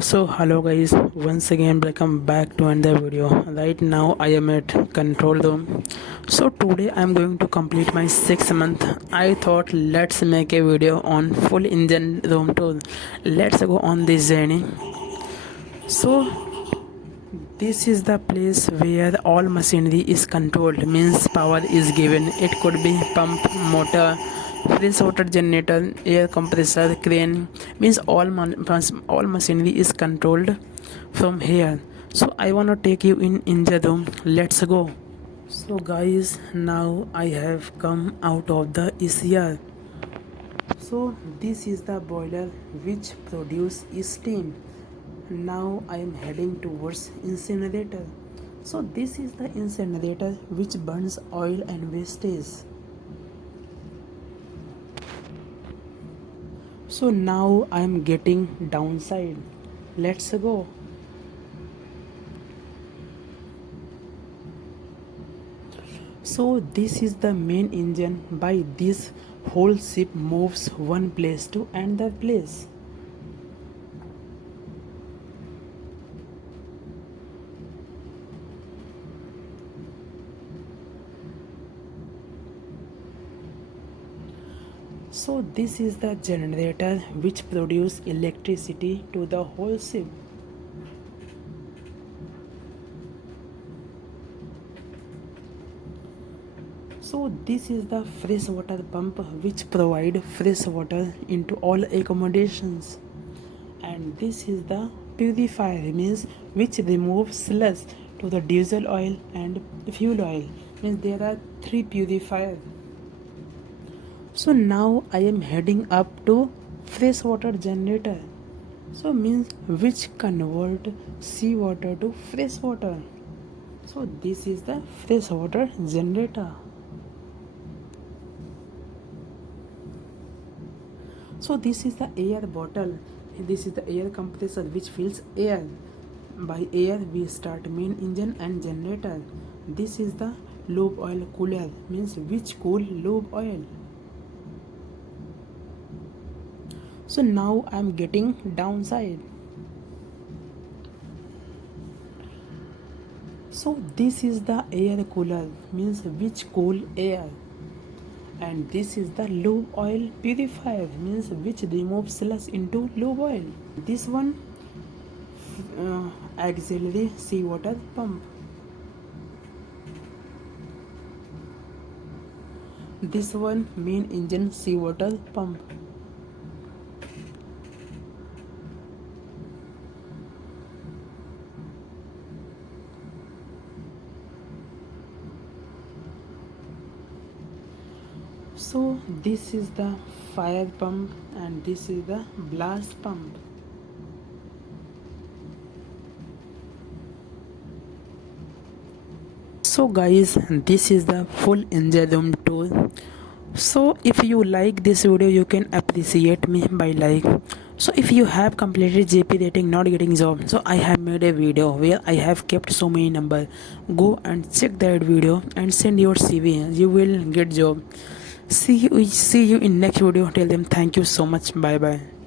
So hello guys, once again welcome back to another video. Right now I am at control room. So today I am going to complete my 6 month. I thought let's make a video on full engine room tour. Let's go on this journey. So this is the place where all machinery is controlled, means power is given. It could be pump, motor, fresh water generator, air compressor, crane, means all machinery is controlled from here. So I want to take you in engine room. Let's go. So guys, now I have come out of the ECR. So this is the boiler which produce steam. Now I am heading towards incinerator. So this is the incinerator which burns oil and wastage. So now I am getting downside. Let's go. So this is the main engine. By this whole ship moves one place to another place. So this is the generator which produce electricity to the whole ship. So this is the fresh water pump which provide fresh water into all accommodations. And this is the purifier, means which removes sludge to the diesel oil and fuel oil, means there are three purifiers. So now I am heading up to freshwater generator. So means which convert seawater to fresh water. So this is the freshwater generator. So this is the air bottle. This is the air compressor which fills air. By air we start main engine and generator. This is the lube oil cooler, means which cool lube oil. So now I am getting downside. So this is the air cooler, means which cool air. And this is the lube oil purifier, means which removes sludge into lube oil. This one auxiliary seawater pump. This one main engine seawater pump. So this is the fire pump and this is the blast pump. So guys, this is the full engine room tour. So if you like this video, you can appreciate me by like. So if you have completed JP rating not getting job, so I have made a video where I have kept so many number. Go and check that video and send your CV. You will get job. See you in next video. Tell them thank you so much. Bye bye.